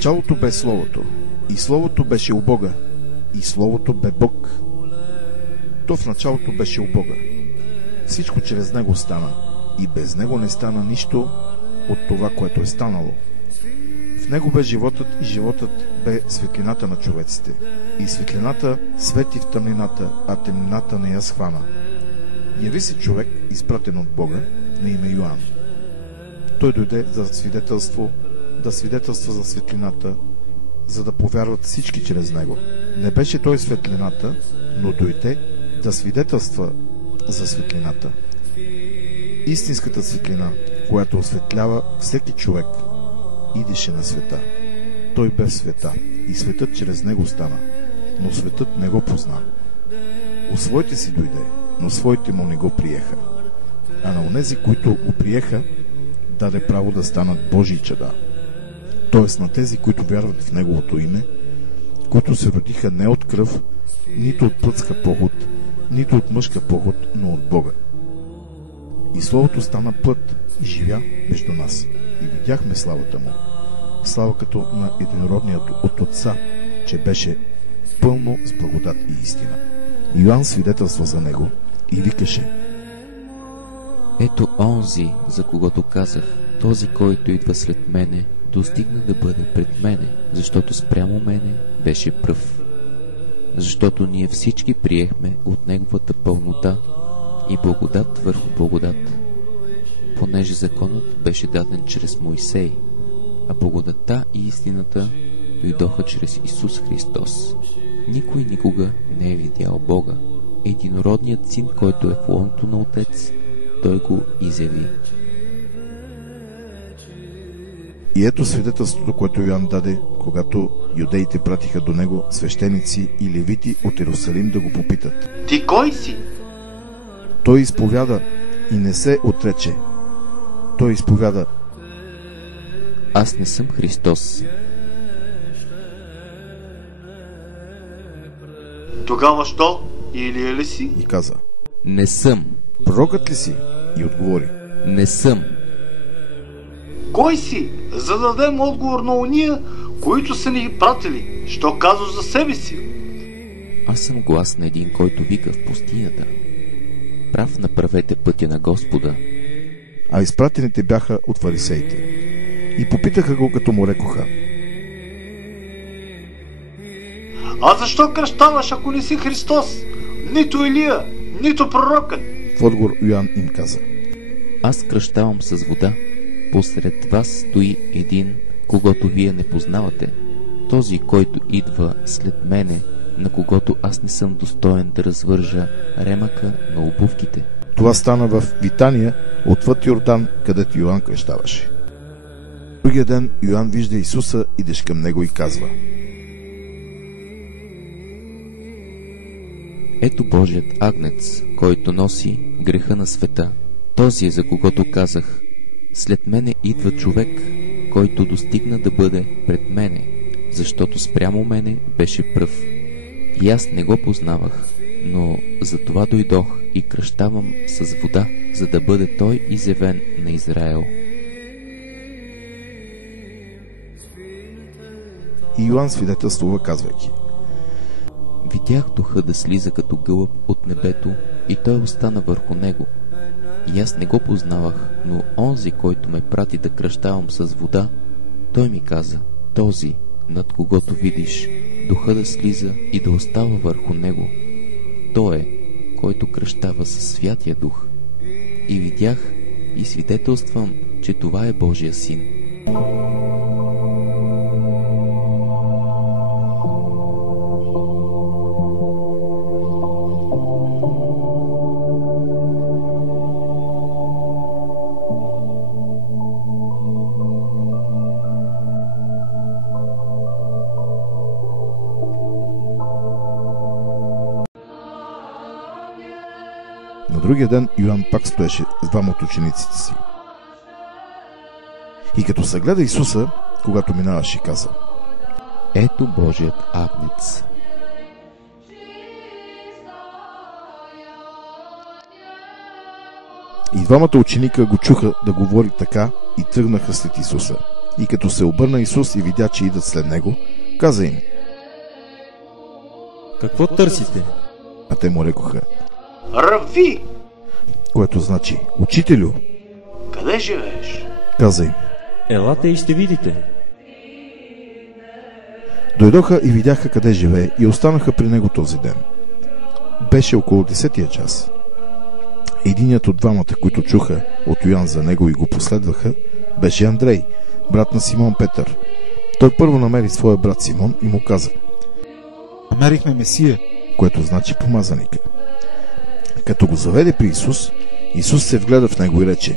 началото бе Словото, и Словото беше у Бога, и Словото бе Бог. То в началото беше у Бога. Всичко чрез Него стана, и без Него не стана нищо от това, което е станало. В Него бе животът, и животът бе светлината на човеците. И светлината свети в тъмнината, а тъмнината не я схвана. Яви се човек, изпратен от Бога, на име Йоан. Той дойде да свидетелства за светлината, за да повярват всички чрез него. Не беше той светлината, но дойде да свидетелства за светлината. Истинската светлина, която осветлява всеки човек, идеше на света. Той бе в света, и светът чрез него стана, но светът не го позна. У своите си дойде, но своите му не го приеха. А на онези, които го приеха, даде право да станат Божии чада. Т.е. на тези, които вярват в Неговото име, които се родиха не от кръв, нито от плътска поход, нито от мъжка поход, но от Бога. И Словото стана плът и живя между нас. И видяхме славата му. Слава като на единородният от Отца, че беше пълно с благодат и истина. Йоан свидетелства за него и викаше: ето онзи, за когото казах, този, който идва след мене, достигна да бъде пред мене, защото спрямо мене беше пръв. Защото ние всички приехме от неговата пълнота и благодат върху благодат, понеже законът беше даден чрез Моисей, а благодатта и истината дойдоха чрез Исус Христос. Никой никога не е видял Бога. Единородният син, който е в лоното на Отец, той го изяви. И ето свидетелството, което Йоан даде, когато юдеите пратиха до него свещеници и левити от Иерусалим да го попитат: ти кой си? Той изповяда и не се отрече. Той изповяда: аз не съм Христос. Тогава що? Илия ли си? И каза: не съм. Пророкът ли си? И отговори: не съм. Кой си? За да дадем отговор на уния, които са ни пратили. Що казваш за себе си? Аз съм глас на един, който вика в пустинята: прав направете пътя на Господа. А изпратените бяха от фарисеите. И попитаха го, като му рекоха: а защо кръщаваш, ако не си Христос? Нито Илия, нито пророкът. В отговор Йоан им каза: аз кръщавам с вода. Посред вас стои един, когото вие не познавате. Този, който идва след мене, на когото аз не съм достоен да развържа ремъка на обувките. Това стана в Витания, отвъд Йордан, където Йоан кръщаваше. Другия ден Йоан вижда Исуса, идеш към него и казва: ето Божият агнец, който носи греха на света. Този е, за когото казах: след мене идва човек, който достигна да бъде пред мене, защото спрямо мене беше пръв. И аз не го познавах, но за това дойдох и кръщавам с вода, за да бъде той изявен на Израел. И Йоан свидетелствува, казвайки: видях духа да слиза като гълъб от небето, и той остана върху него. И аз не го познавах, но онзи, който ме прати да кръщавам с вода, той ми каза: този, над когото видиш духа да слиза и да остава върху него, той е, който кръщава със Святия Дух. И видях и свидетелствам, че това е Божия син. На другия ден Йоан пак стоеше с двама от учениците си. И като съгледа Исуса, когато минаваше, каза: ето Божият агнец. И двамата ученика го чуха да говори така и тръгнаха след Исуса. И като се обърна Исус и видя, че идат след него, каза им: какво търсите? А те му рекоха: Рави! Което значи: Учителю. Къде живееш? Каза им: Елате и ще видите. Дойдоха и видяха къде живее и останаха при него този ден. Беше около 10-тия час. Единият от двамата, които чуха от Йоан за него и го последваха, беше Андрей, брат на Симон Петър. Той първо намери своя брат Симон и му каза: намерихме Месия, което значи помазаника. Като го заведе при Исус, Исус се вгледа в него и рече: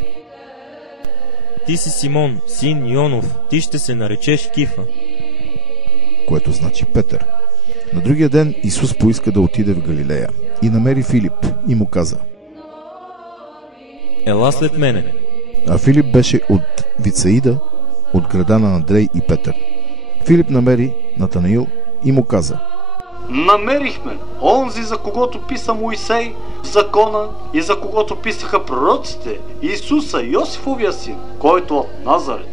Ти си Симон, син Йонов, ти ще се наречеш Кифа. Което значи Петър. На другия ден Исус поиска да отиде в Галилея и намери Филип и му каза: Ела след мене. А Филип беше от Вицаида, от града на Андрей и Петър. Филип намери Натанаил и му каза: Намерихме онзи, за когото писа Моисей в закона и за когото писаха пророците, Исуса, Йосифовия син, който от Назарет.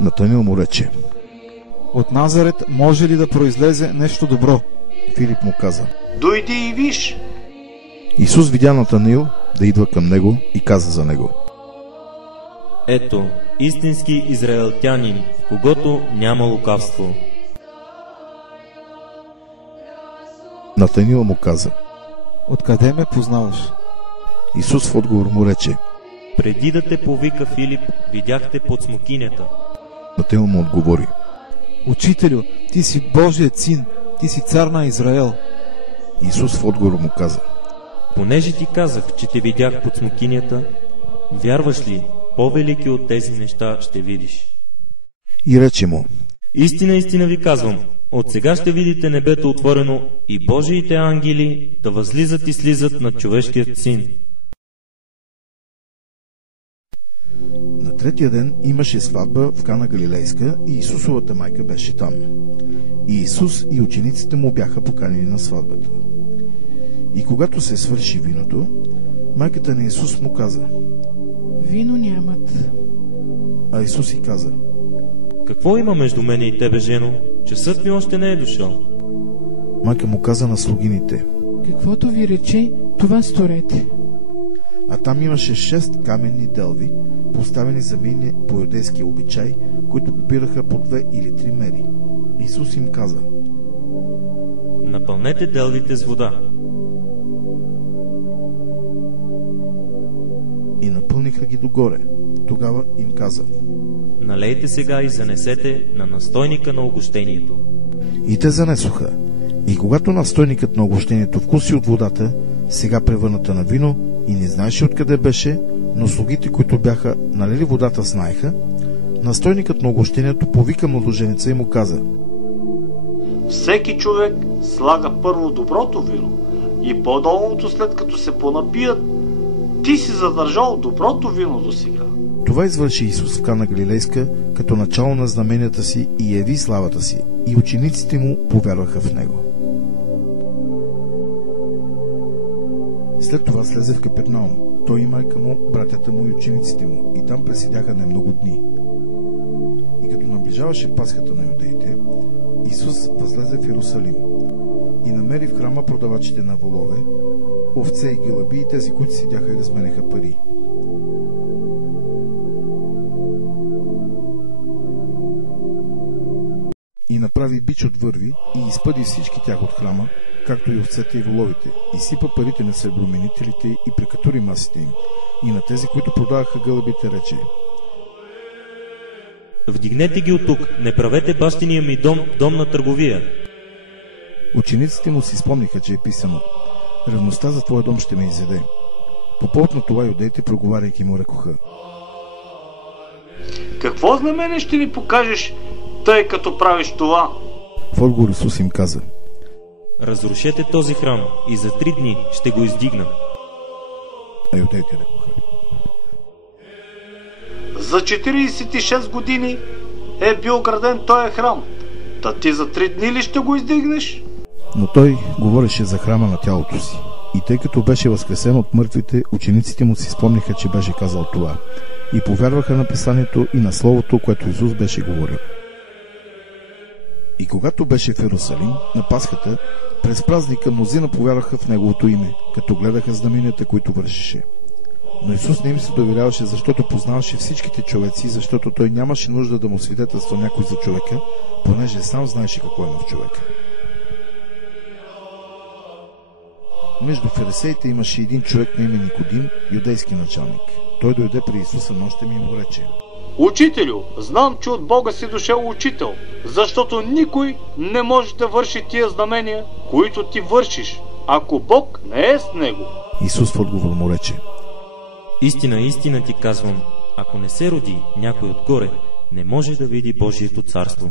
Натанаил му рече: от Назарет може ли да произлезе нещо добро? Филип му каза: Дойди и виж. Исус видя Натанаил да идва към него и каза за него: Ето, истински израелтянин, в когото няма лукавство. Натанаил му каза: Откъде ме познаваш? Исус в отговор му рече: Преди да те повика Филип, видяхте под смокинята. Натанаил му отговори: Учителю, ти си Божият син, ти си цар на Израел. Исус в отговор му каза: Понеже ти казах, че те видях под смокинята, вярваш ли, по-велики от тези неща ще видиш. И рече му: Истина, истина ви казвам, от сега ще видите небето отворено и Божиите ангели да възлизат и слизат над човешкият син. На третия ден имаше сватба в Кана Галилейска и Исусовата майка беше там. И Исус и учениците му бяха поканени на сватбата. И когато се свърши виното, майката на Исус му каза: Вино нямат. А Исус и каза: Какво има между мене и тебе, жено? Часът ми още не е дошъл. Майка му каза на слугините: Каквото ви рече, това сторете. А там имаше 6 каменни делви, поставени за мийне по юдейския обичай, които побираха по 2 или 3 мери. Исус им каза: Напълнете делвите с вода. И напълниха ги догоре. Тогава им каза: Налейте сега и занесете на настойника на огощението. И те занесоха. И когато настойникът на огощението вкуси от водата, сега превърната на вино, и не знаеше откъде беше, но слугите, които бяха налили водата, знаеха, настойникът на огощението повика младоженеца и му каза: Всеки човек слага първо доброто вино и по-долното, след като се понапият. Ти си задържал доброто вино до сега. Това извърши Исус в Кана Галилейска като начало на знаменията си и яви славата си, и учениците му повярваха в него. След това слезе в Капернаум, той и майка му, братята му и учениците му, и там преседяха немного дни. И като наближаваше Пасхата на юдеите, Исус възлезе в Иерусалим и намери в храма продавачите на волове, овце и гълъби и тези, които седяха и разменяха пари. И направи бич от върви и изпъди всички тях от храма, както и овцете и воловите, и сипа парите на среброменителите и прекатури масите им. И на тези, които продаваха гълъбите, рече: Вдигнете ги от тук, не правете бащиния ми дом на търговия. Учениците му си спомниха, че е писано: Ревността за твоя дом ще ме изяде. По повод на това юдеите, проговаряйки му, рекоха: Какво знамение ще ни покажеш, тъй като правиш това? В отговор Исус им каза: Разрушете този храм и за 3 дни ще го издигна. А юдеите рекоха: За 46 години е бил граден този храм. Та ти за 3 дни ли ще го издигнеш? Но той говореше за храма на тялото си. И тъй като беше възкресен от мъртвите, учениците му си спомниха, че беше казал това. И повярваха на писанието и на словото, което Исус беше говорил. И когато беше в Иерусалим, на Пасхата, през празника мнозина повярваха в Неговото име, като гледаха знаменията, които вършеше. Но Исус не им се доверяваше, защото познаваше всичките човеци, защото той нямаше нужда да му свидетелства някой за човека, понеже сам знаеше какво има в човека. Между фарисеите имаше един човек на име Никодим, юдейски началник. Той дойде при Исуса нощем и му рече: Учителю, знам, че от Бога си дошъл учител, защото никой не може да върши тия знамения, които ти вършиш, ако Бог не е с него. Исус в отговор му рече: Истина, истина ти казвам, ако не се роди някой отгоре, не може да види Божието царство.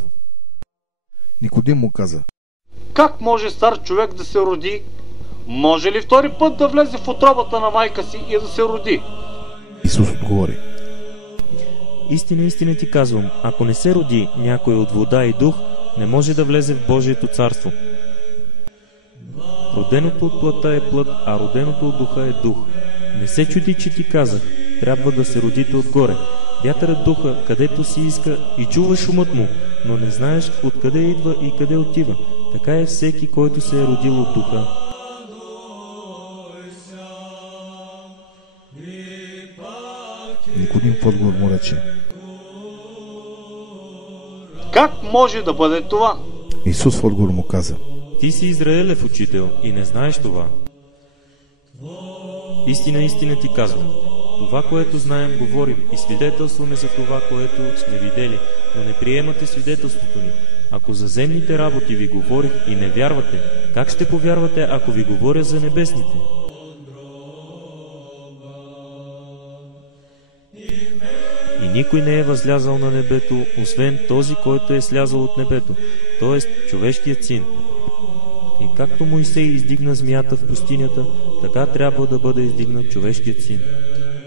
Никодим му каза: Как може стар човек да се роди? Може ли втори път да влезе в утробата на майка си и да се роди? Исус отговори: Истина, истина ти казвам, ако не се роди някой от вода и дух, не може да влезе в Божието царство. Роденото от плътта е плът, а роденото от духа е дух. Не се чуди, че ти казах, трябва да се родите отгоре. Вятърът духа, където си иска и чуваш шумът му, но не знаеш откъде идва и къде отива. Така е всеки, който се е родил от духа. Никодим в отговор му рече: Как може да бъде това? Исус в отговор му каза: Ти си Израелев учител и не знаеш това. Истина, истина ти казвам. Това, което знаем, говорим и свидетелстваме за това, което сме видели, но не приемате свидетелството ни. Ако за земните работи ви говорих и не вярвате, как ще повярвате, ако ви говоря за небесните? И никой не е възлязал на небето, освен този, който е слязал от небето, т.е. човешкият син. И както Моисей издигна змията в пустинята, така трябва да бъде издигнат човешкият син.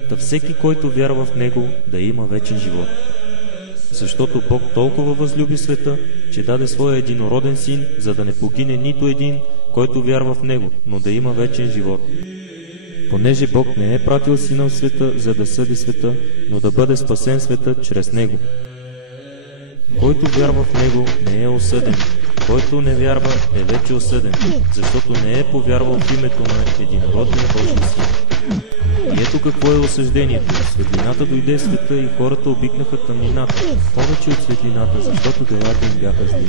Та всеки, който вярва в него, да има вечен живот. Защото Бог толкова възлюби света, че даде своя единороден син, за да не погине нито един, който вярва в него, но да има вечен живот. Понеже Бог не е пратил сина в света, за да съди света, но да бъде спасен света чрез него. Който вярва в него, не е осъден. Който не вярва, е вече осъден, защото не е повярвал в името на единородния Божий син. И ето какво е осъждението. Светлината дойде в света и хората обикнаха тъмнината, повече от светлината, защото делата им бяха зли.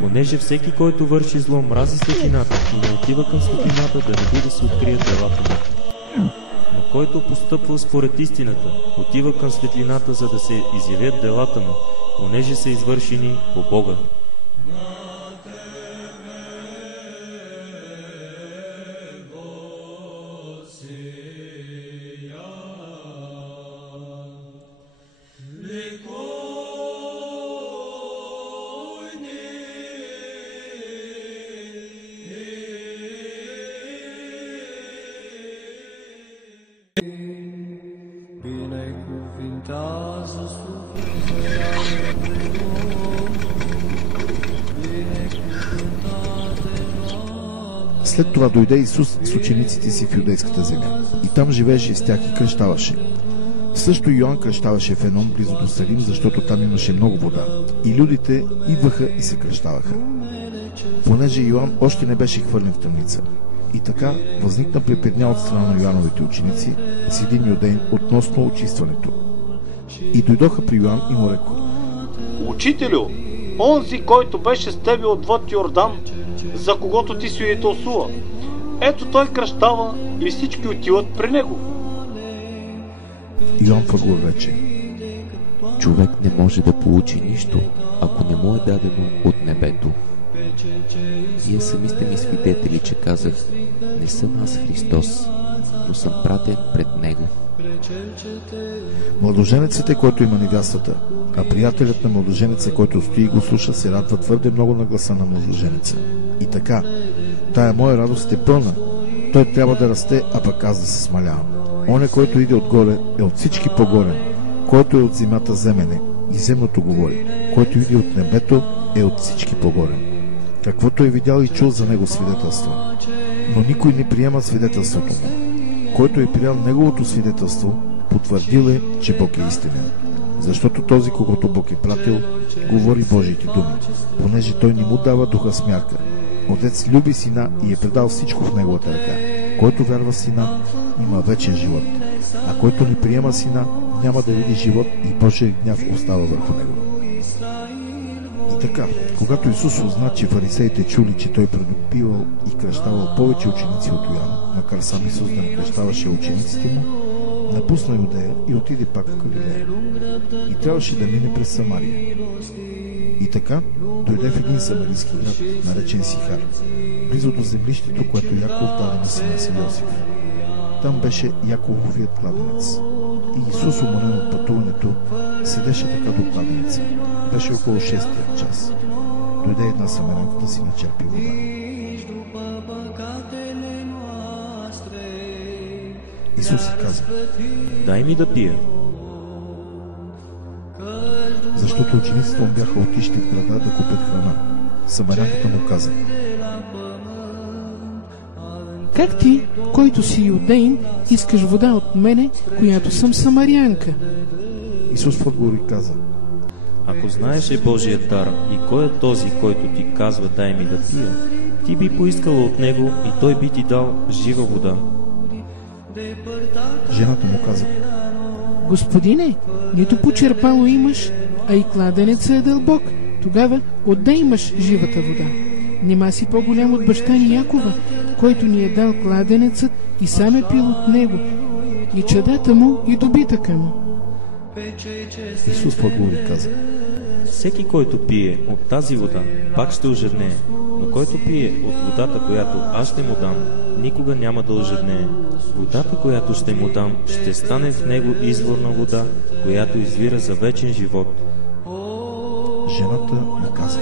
Понеже всеки, който върши зло, мрази светлината и не отива към светлината, да не би да се открият делата му. Но който постъпва според истината, отива към светлината, за да се изявят делата му, понеже са извършени по Бога. След това дойде Исус с учениците си в юдейската земя. И там живееше с тях и кръщаваше. Също Йоан кръщаваше в Енон, близо до Салим, защото там имаше много вода. И людите идваха и се кръщаваха. Понеже Йоан още не беше хвърлен в тъмница. И така възникна препирня от страна на Йоановите ученици с един юдеин относно очистването. И дойдоха при Йоан и му рекоха: Учителю, онзи, който беше с тебе отвъд Йордан, за когото ти свидетелствува, ето той кръщава и всички отиват при него. Йоан в отговор рече: Човек не може да получи нищо, ако не му е дадено от небето. Вие сами сте ми свидетели, че казах: не съм аз Христос, но съм пратен пред Него. Младоженецът е, който има невястата, а приятелят на младоженеца, който стои и го слуша, се радва твърде много на гласа на младоженеца. И така, тая моя радост е пълна. Той трябва да расте, а пък аз да се смалявам. Оня, който иде отгоре, е от всички по-горен. Който е от земята, земене, и земното говори. Който иде от небето, е от всички по-горен. Каквото е видял и чул, за него свидетелства. но никой не приема свидетелството му. Който е приел неговото свидетелство, потвърдил е, че Бог е истинен. Защото този, когото Бог е пратил, говори Божиите думи, понеже той не му дава духа с мярка. Отец люби Сина и е предал всичко в неговата ръка. Който вярва в Сина, има вечен живот, а който не приема Сина, няма да види живот и Божия гняв остава върху него. И така, когато Исус узна, че фарисеите чули, че той придобивал и кръщавал повече ученици от Йоан, макар сам Исус да не кръщаваше учениците му, напусна Юдея и отиде пак в Галилея. И трябваше да мине през Самария. И така дойде в един самарийски град, наречен Сихар, близо до землището, което Яков даде на сина си Йосиф. Там беше Якововият кладенец. И Исус, уморен от пътуването, седеше така до кладенеца. Беше около 6-тия час. Дойде една самарянка да си начерпи вода. Исус си каза: дай ми да пия. Защото учениците му бяха отишли в града да купят храна. Самарянката му каза: Как ти, който си юдеин, искаш вода от мене, която съм самарянка? Исус в отговор и каза: Ако знаеше Божият дар и кой е този, който ти казва дай ми да пия, ти би поискала от него и той би ти дал жива вода. Жената му каза: Господине, нито почерпало имаш, а и кладенецът е дълбок. Тогава отде имаш живата вода? Нима си по-голям от баща ни Якова, който ни е дал кладенецът и сам е пил от него, и чадата му, и добитъка му. Исус в отговор и каза: Всеки, който пие от тази вода, пак ще ожеднее, но който пие от водата, която аз ще му дам, никога няма да ожеднее. Водата, която ще му дам, ще стане в него изворна вода, която извира за вечен живот. Жената му каза: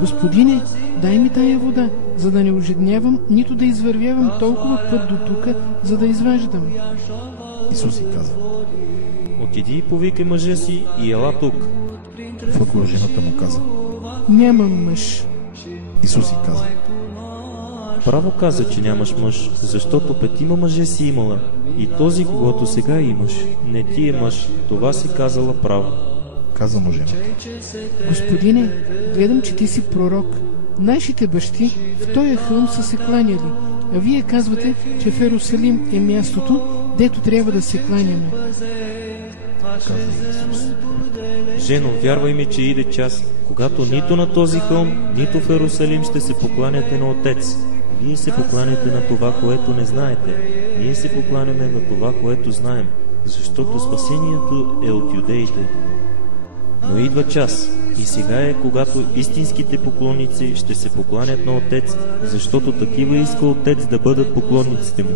Господине, дай ми тая вода, за да не ожеднявам, нито да извървявам толкова път до тука, за да изваждам. Исус и каза: Отиди и повикай мъжа си и ела тук. В отговор жената му каза: Нямам мъж. Исус и каза: Право каза, че нямаш мъж, защото 5 мъже си имала, и този, когото сега имаш, не ти е мъж. Това си казала право. Каза му жената: Господине, гледам, че ти си пророк. Нашите бащи в този хълм са се кланяли, а вие казвате, че в Иерусалим е мястото, дето трябва да се кланяме. Каза Исус: Жено, вярвай ми, че иде час, когато нито на този хълм, нито в Иерусалим ще се покланяте на Отец. Вие се покланяте на това, което не знаете. Ние се покланяме на това, което знаем, защото спасението е от юдеите. Но идва час, и сега е, когато истинските поклонници ще се покланят на Отец, защото такива иска Отец да бъдат поклонниците му.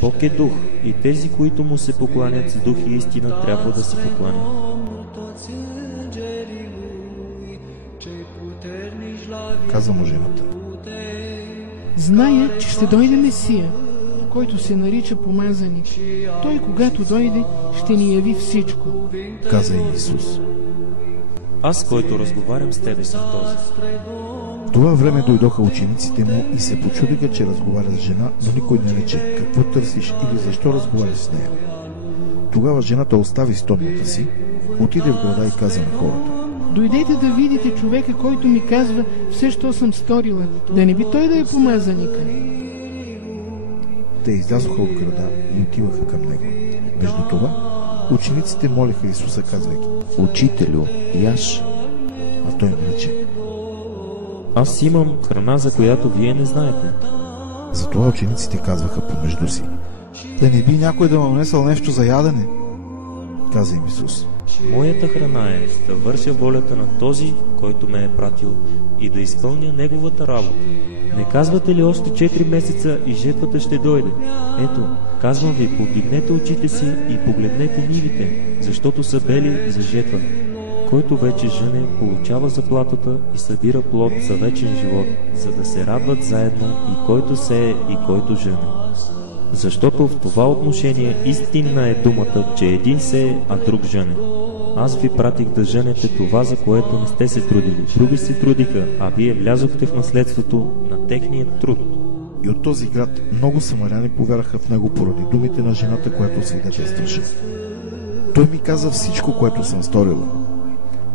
Бог е дух, и тези, които му се покланят с дух и истина, трябва да се покланят. Каза му жената: Зная, че ще дойде Месия, който се нарича помазаник. Той, когато дойде, ще ни яви всичко. Каза и Исус: Аз, който разговарям с тебе, съм този. В това време дойдоха учениците му и се почудиха, че разговаря с жена, но никой не рече: какво търсиш или защо разговаряш с нея? Тогава жената остави стомната си, отиде в града и каза на хората: Дойдете да видите човека, който ми казва все, що съм сторила. Да не би той да е помазаника. Те излязоха от града и отиваха към него. Между това, учениците молиха Исуса, казвайки: Учителю, яш. А той им рече: Аз имам храна, за която вие не знаете. Затова учениците казваха помежду си: Да не би някой да му унесъл нещо за ядене? Каза им Исус: Моята храна е да върша волята на този, който ме е пратил, и да изпълня неговата работа. Не казвате ли още 4 месеца и жетвата ще дойде? Ето, казвам ви, повдигнете очите си и погледнете нивите, защото са бели за жетва. Който вече жъне, получава заплатата и събира плод за вечен живот, за да се радват заедно и който сее, и който жъне. Защото в това отношение истинна е думата, че един сее, а друг жъне. Аз ви пратих да жънете това, за което не сте се трудили. Други се трудиха, а вие влязохте в наследството на техния труд. И от този град много самаряни повярваха в него поради думите на жената, която свидетелстваше. Той ми каза всичко, което съм сторила.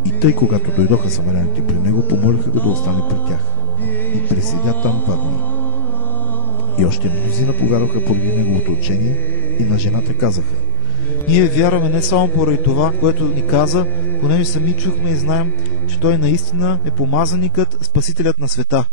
И тъй, когато дойдоха самаряните при него, помолиха го да остане при тях. И преседя там 2 дни. И още мнозина повярваха поради неговото учение и на жената казаха: Ние вярваме не само поради това, което ни каза, понеже сами чухме и знаем, че той наистина е помазаникът, спасителят на света.